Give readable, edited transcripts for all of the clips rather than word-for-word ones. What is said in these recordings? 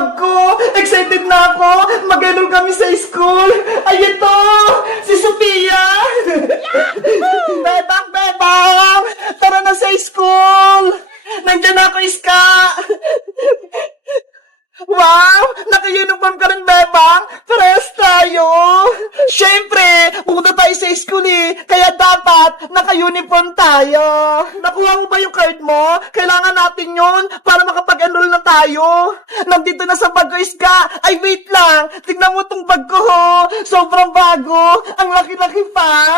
bag ko! Excited na ako! Mag-enroll kami sa school! Ay, ito! Si Sophia! Bebang, bebang! Tara na sa school! Nandiyan na ako, Iska! Wow! Naka-uniform ka rin, Bebang! Parehas tayo! Siyempre, pupunta tayo sa school kaya dapat naka-uniform tayo. Nakuha mo ba yung card mo? Kailangan natin yun para makapag-enroll na tayo. Nandito na sa bag ko, Iska. Ay, wait lang. Tignan mo tong bag ko, ho. Sobrang bago. Ang laki-laki pa.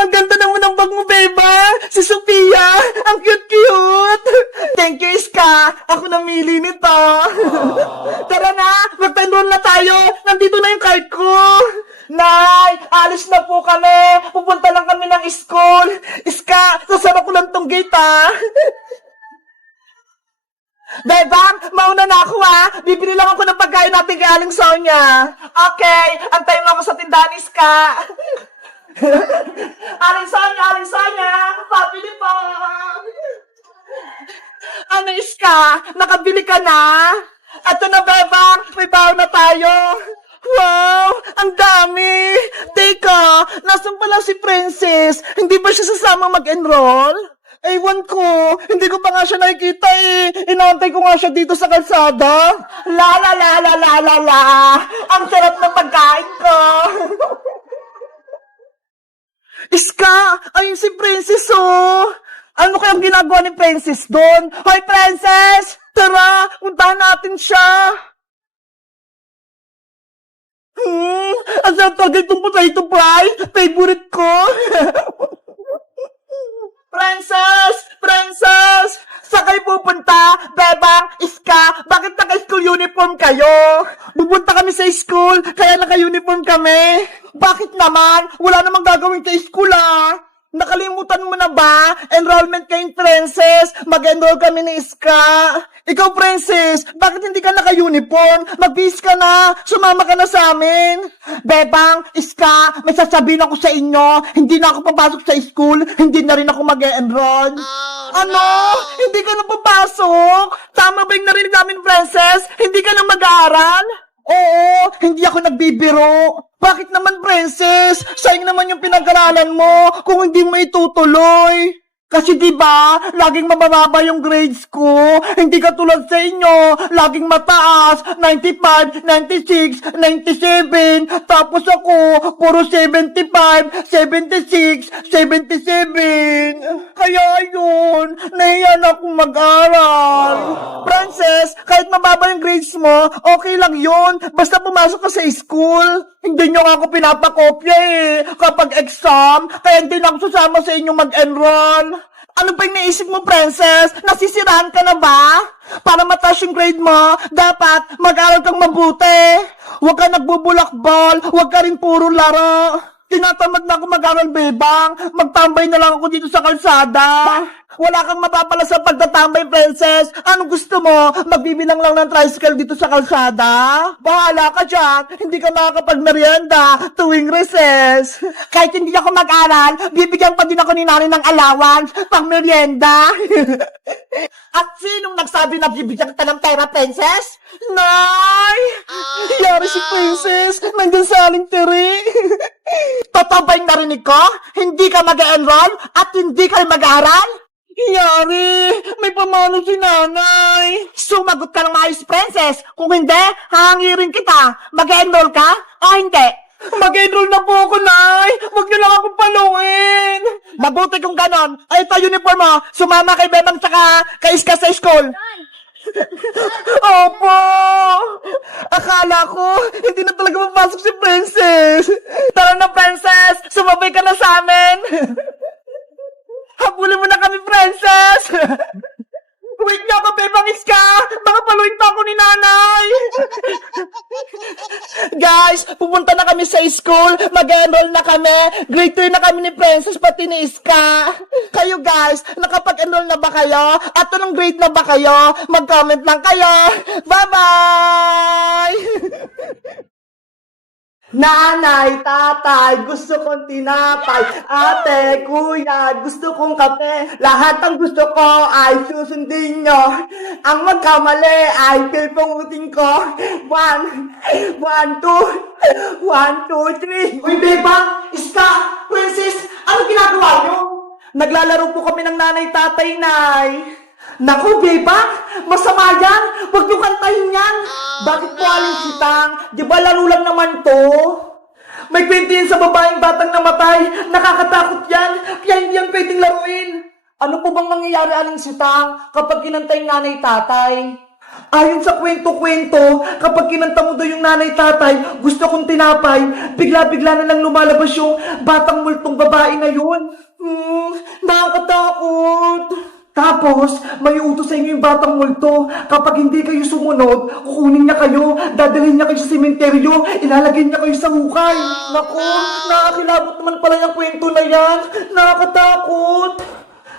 Ang ganda naman ng bag mo, Beba. Si Sophia. Ang cute-cute. Thank you, Iska. Ako namili nito. Tara na, mag-enroll na tayo. Nandito na yung card ko. Nay, alis na po kami. Pupunta lang kami ng school. Iska, sasara ko lang tong gate, Bebang, mauna na ako, Bibili lang ako ng pagkain natin kay Aling Sonia. Okay, antayin mo ako sa tindahan, Iska. Aling Sonia, pabili po. Ano, Iska? Nakabili ka na? Ato na, Bebang. May baon na tayo. Wow! Ang dami! Teka, nasan pala si Princess? Hindi ba siya sasama mag-enroll? Ewan ko, hindi ko pa nga siya nakikita Inaantay ko nga siya dito sa kalsada. La la la la la la la! Ang sarap ng pagkain ko! Iska! Ayun si Princess, Ano kayang ginagawa ni Princess doon? Hoy, Princess! Tara, puntahan natin siya! Ang sarap talaga itong potato fry! Favorite ko! Princess! Princess! Saan kayo pupunta? Bebang, Iska, bakit naka-school uniform kayo? Pupunta kami sa school, kaya naka-uniform kami. Bakit naman? Wala namang gagawin sa school, Nakalimutan mo na ba? Enrollment kayong Princess. Mag-enroll kami ni Iska. Ikaw, Princess, bakit hindi ka naka-uniform? Mag-bis ka na. Sumama ka na sa amin. Bebang, Iska, may sasabihin ako sa inyo. Hindi na ako papasok sa school. Hindi na rin ako mag-enroll. Ano? Hindi ka na papasok? Tama ba yung narinig namin, Princess? Hindi ka na mag-aaral? Oo, hindi ako nagbibiro. Bakit naman, Princess? Sayang naman yung pinag-aralan mo kung hindi mo itutuloy. Kasi diba, laging mababa yung grades ko. Hindi katulad sa inyo, laging mataas, 95, 96, 97. Tapos ako, puro 75, 76, 77. Kaya yun, nahiya na akong mag-aral. Princess, kahit mababa yung grades mo, okay lang yun. Basta pumasok ka sa school. Hindi nyo ako pinapakopya kapag exam, kaya hindi na ako sasama sa inyo mag-enroll. Ano ba yung naisip mo, Princess? Nasisirahan ka na ba? Para mataas yung grade mo, dapat mag-aral kang mabuti. Huwag ka nagbubulakbol, huwag ka rin puro laro. Tinatamad na ako mag-aral, Bebang. Magtambay na lang ako dito sa kalsada. Wala kang mapapala sa pagtatambay, Princess. Anong gusto mo? Magbibilang lang ng tricycle dito sa kalsada? Bahala ka dyan. Hindi ka makakapag-merienda tuwing recess. Kahit hindi ako mag-aral, bibigyan pa din ako ni nanay ng allowance pang merienda. At sinong nagsabi na bibigyan kita ng pera, Princess? Nay! Yari si Princess. Nandun sa aling tiri. Totoo ba yung narinig ko? Hindi ka mag-enroll at hindi ka mag-aaral? Yari, may pamano si nanay. Sumagot ka ng maayos, Princess. Kung hindi, hangirin kita. Mag-enroll ka o hindi? Mag-enroll na po ako, Nay. Huwag niyo lang akong paluin. Mabuti kung ganon. Ay, ito uniform mo. Sumama kay Bebang tsaka kay Iska sa school. Opo! Akala ko, hindi na talaga mapasok si Princess. Tara na, Princess. Sumabay ka na sa amin. Habulin mo na kami, Princess! Wait nga ka, Bebang Iska! Baka paluin pa ako ni nanay! Guys, pupunta na kami sa school. Mag-enroll na kami. Grade 3 na kami ni Princess, pati ni Iska. Kayo guys, nakapag-enroll na ba kayo? At anong grade na ba kayo? Mag-comment lang kayo. Bye-bye! Nanay, tatay, gusto kong tinapay. Ate, kuya, gusto kong kape. Lahat ng gusto ko ay susundin nyo. Ang magkamali ay pilpungutin ko. One, two, three. Uy, Beba, Iska, Princess, ano ginagawa nyo? Naglalaro po kami ng nanay, tatay, nay. Naku, Beba, masama yan. Huwag niyo kantahin yan. Bakit po aling sitang? Di ba laro lang naman to? May kwento yan sa babaeng batang namatay. Nakakatakot yan. Kaya hindi yan pwedeng laruin. Ano po bang mangyayari aling sitang kapag kinantay yung nanay-tatay? Ayon sa kwento-kwento, kapag kinanta mo daw yung nanay-tatay, gusto kong tinapay, bigla-bigla na lang lumalabas yung batang multong babae na yun. Nakakatakot. Tapos, may utos sa inyo yung batang multo. Kapag hindi kayo sumunod, kukunin niya kayo, dadalhin niya kayo sa sementeryo, ilalagay niya kayo sa hukay. Naku, nakakilabot naman pala yung kwento na yan. Nakakatakot.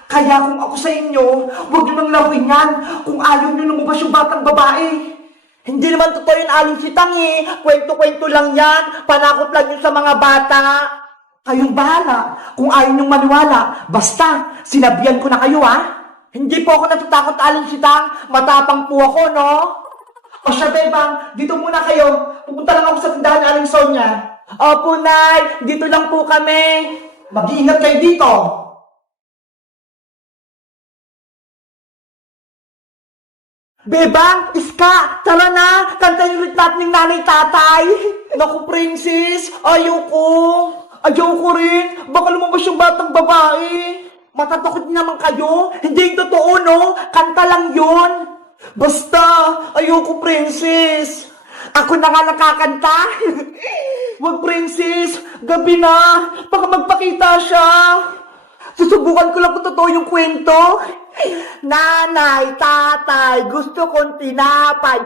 Kaya kung ako sa inyo, huwag niyo nang laruin yan kung ayaw niyo lumabas yung batang babae. Hindi naman totoo yun, aling sitang eh. Kwento-kwento lang yan. Panakot lang yun sa mga bata. Kayong bahala. Kung ayaw niyong maniwala, basta, sinabihan ko na kayo ha. Hindi po ako natatakot, aling sitang. Matapang po ako, no? O siya, Bebang, dito muna kayo. Pupunta lang ako sa tindahan, aling Sonia. Opo, Nay. Dito lang po kami. Mag-iingat kayo dito. Bebang, Iska, tara na. Kantayin ulit natin yung nanay-tatay. Naku, Princess, ayoko. Ayoko rin. Baka lumabas yung batang babae. Matatakot naman kayo? Hindi yung totoo, no? Kanta lang yun. Basta, ayoko, Princess. Ako na nga nakakanta. Wag, Princess. Gabi na. Baka magpakita siya. Susubukan ko lang kung totoo yung kwento. Nanay, tatay, gusto kong tinapay.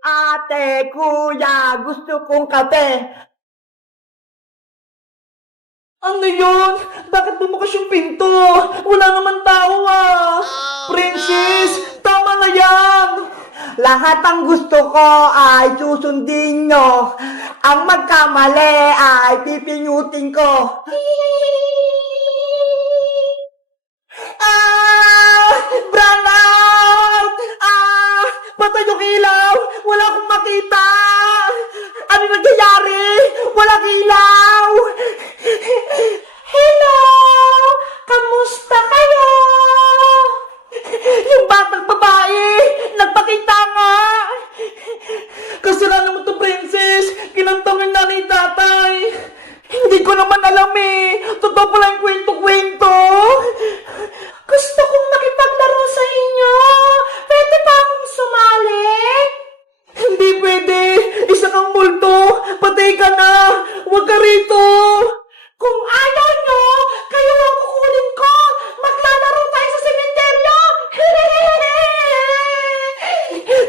Ate, kuya, gusto kong kape. Ano yun? Bakit bumukas yung pinto? Wala naman tao ah. Princess, tama na yan. Lahat ng gusto ko ay susundin nyo. Ang magkamali ay pipingutin ko. Brownout! Patay yung ilaw! Wala akong makita! Ano nangyayari? Walang ilaw! Hello! Kamusta kayo? Yung batang babae! Nagpakita nga! Kasalanan mo to, Princess! Kinantawin nanay-tatay! Hindi ko naman alam eh! Totoo pala yung kwento-kwento! Gusto kong makipaglaro sa inyo! Pwede ba akong sumali? Hindi pwede! Isa kang multo! Patay ka na! Huwag ka rito! Kung ayaw nyo, kayo ang kukunin ko! Maglalaro tayo sa sementeryo!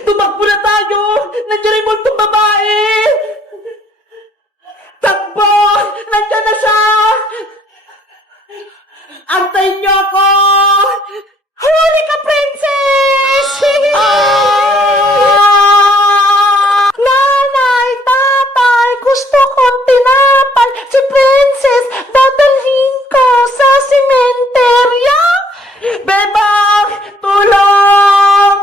Tumakbo na tayo! Nandiyan yung multong babae! Takbo! Nandiyan na siya! Antayin niyo ako! Huli ka, Princess! Nanay, tatay, gusto kong tinapay. Si Princess, dadalhin ko sa sementeryo. Bebang, tulong!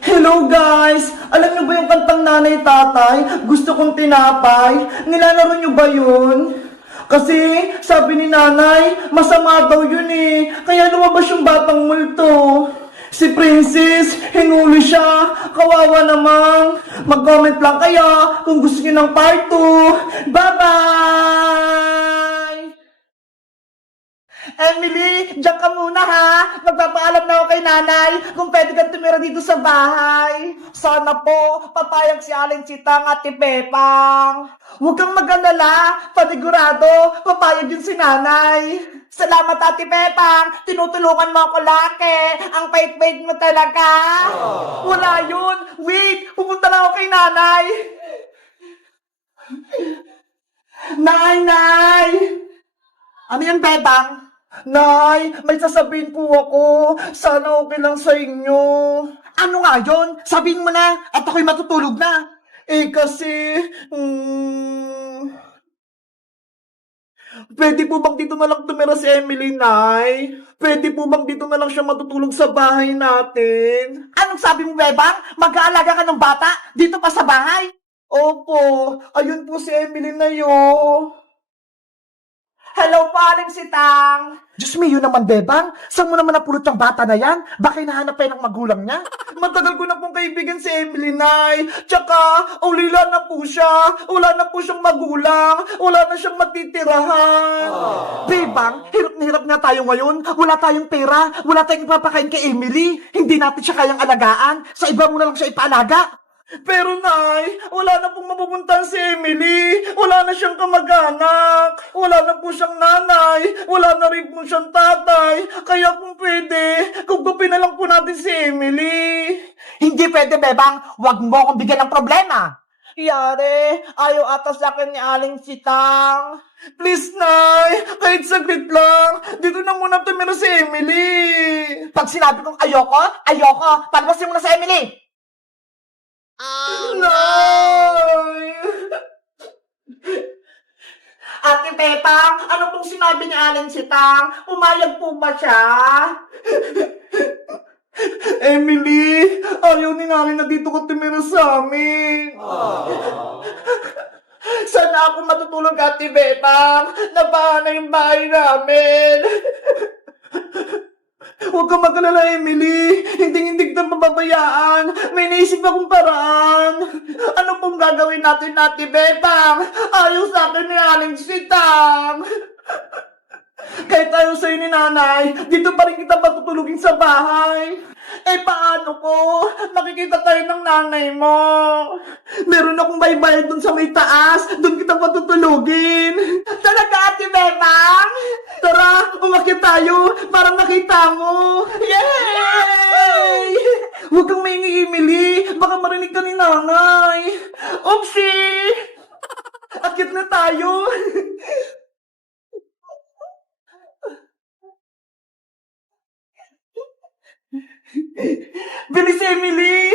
Hello guys! Alam niyo ba yung kantang nanay-tatay? Gusto kong tinapay. Nilalaro niyo ba yun? Kasi, sabi ni nanay, masama daw yun eh. Kaya lumabas yung batang multo. Si Princess, hinuli siya. Kawawa naman. Mag-comment lang kayo kung gusto niyo ng part 2. Bye-bye! Emily, diyan ka muna ha. Magpapaalam na ako kay nanay kung pwede kang tumira dito sa bahay. Sana po, papayag si Aling Sitang at si Pepang. Huwag kang mag-alala, panigurado, papayag din si nanay. Salamat Ate Pepang, tinutulungan mo ako laki. Ang pait-pait mo talaga. Wala yun. Wait, pupunta na ako kay nanay. Nay! Ano yan, Pepang? Nay, may sasabihin po ako. Sana okay lang sa inyo. Ano nga yun? Sabihin mo na at ako'y matutulog na. Eh kasi, pwede po bang dito na lang tumira si Emily, Nay? Pwede po bang dito na lang siya matutulog sa bahay natin? Anong sabi mo, Bebang? Mag-aalaga ka ng bata dito pa sa bahay? Opo, ayun po si Emily na yun. Hello po, Aling Sitang. Diyos me, yun naman, Bebang. Saan mo naman napulot yung bata na yan? Baka hinahanap pa ng magulang niya? Matagal ko na pong kaibigan si Emily, Nay. Tsaka, ulila na po siya. Wala na po siyang magulang. Wala na siyang matitirahan. Bebang, hirap na hirap nga tayo ngayon. Wala tayong pera. Wala tayong ipapakain kay Emily. Hindi natin siya kayang alagaan. Sa iba mo na lang siya ipaalaga. Pero Nay, wala na pong mapupuntahan si Emily. Wala na siyang kamag-anak. Wala na po siyang nanay. Wala na rin po siyang tatay. Kaya kung pwede, kugtupin na lang po natin si Emily. Hindi pwede, Bebang. Huwag mo akong bigyan ng problema. Yare, ayaw ata sa akin ni Aling Sitang. Please, Nay, kahit saglit lang. Dito na muna tumira si Emily. Pag sinabi kong ayoko, ayoko. Palpasin mo na sa Emily. Oh, Nay! Ate Pepang, ano pong sinabi ni Aling Sitang? Umayag po ba siya? Emily, ayaw ni Nanay na dito ko tumira sa amin. Sana ako matutulog, Ate Pepang. Nabahan na yung bahay namin. Huwag kang mag-alala, Emily. Hindi kita mababayaan. May naisip akong paraan. Ano pong gagawin natin, Ate Bebang? Ayaw sa akin ni Aling Sitang. Kahit ayaw sa'yo ni Nanay, dito pa rin kita patutulugin sa bahay. Eh, paano ko? Nakikita tayo ng nanay mo. Meron akong baybayan dun sa may taas. Dun kita patutulugin. Talaga, Ate Bebang? Tara, umakyat tayo para makita mo. Yay! Huwag kang maingi, Emily. Baka marinig ka ni Nanay. Oopsie! Akyat na tayo. Bilis, Emily!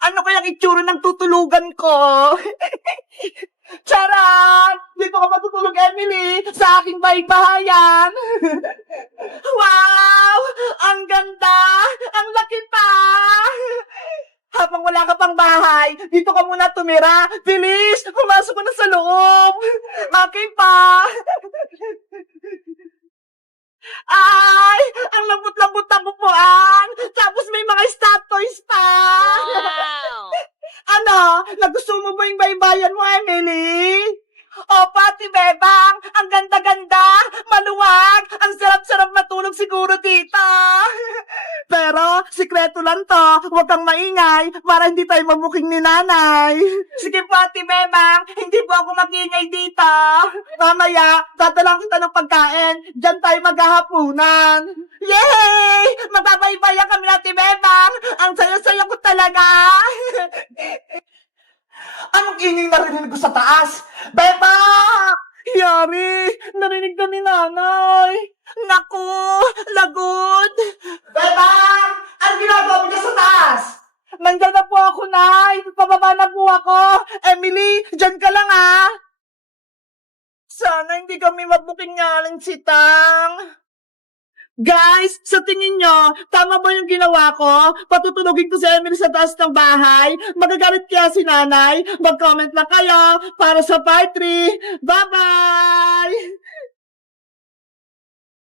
Ano kayang itsura ng tutulugan ko? Charot! Dito ka matutulog, Emily, sa aking baybayan. Wow! Ang ganda! Ang laki pa! Habang wala ka pang bahay, dito ka muna tumira. Bilis! Pumasok ko na sa loob. Okay pa. Ay! Ang lambot-lambot ng upuan. Tapos may mga stop toys pa. Wow! Ano? Nagustuhan mo ba yung baybayan mo, Emily? O, Pati Bebang, ang ganda-ganda, maluwag, ang sarap-sarap matulog siguro dito. Pero, sikreto lang to, huwag kang maingay para hindi tayo mabuking ni Nanay. Sige po, Ate Bebang, hindi po ako mag-ingay dito. Mamaya, dadalang kita ng pagkain, dyan tayo maghahapunan. Yay! Magbabaybayan kami, Ate Bebang, ang saya-saya ko talaga. Anong ingay narinig ko sa taas? Beba! Yari, narinig ka ni Nanay. Naku, lagod. Beba! Ano ginagawa mo dyan sa taas? Nandiyan na po ako, Nay. Pababa na po ako. Emily, dyan ka lang, ha? Sana hindi kami mabuking ngalang Sitang. Guys, sa tingin nyo, tama ba yung ginawa ko? Patutulogin ko si Emily sa taas ng bahay? Magagalit kaya si Nanay? Mag-comment lang kayo para sa part 3. Bye-bye!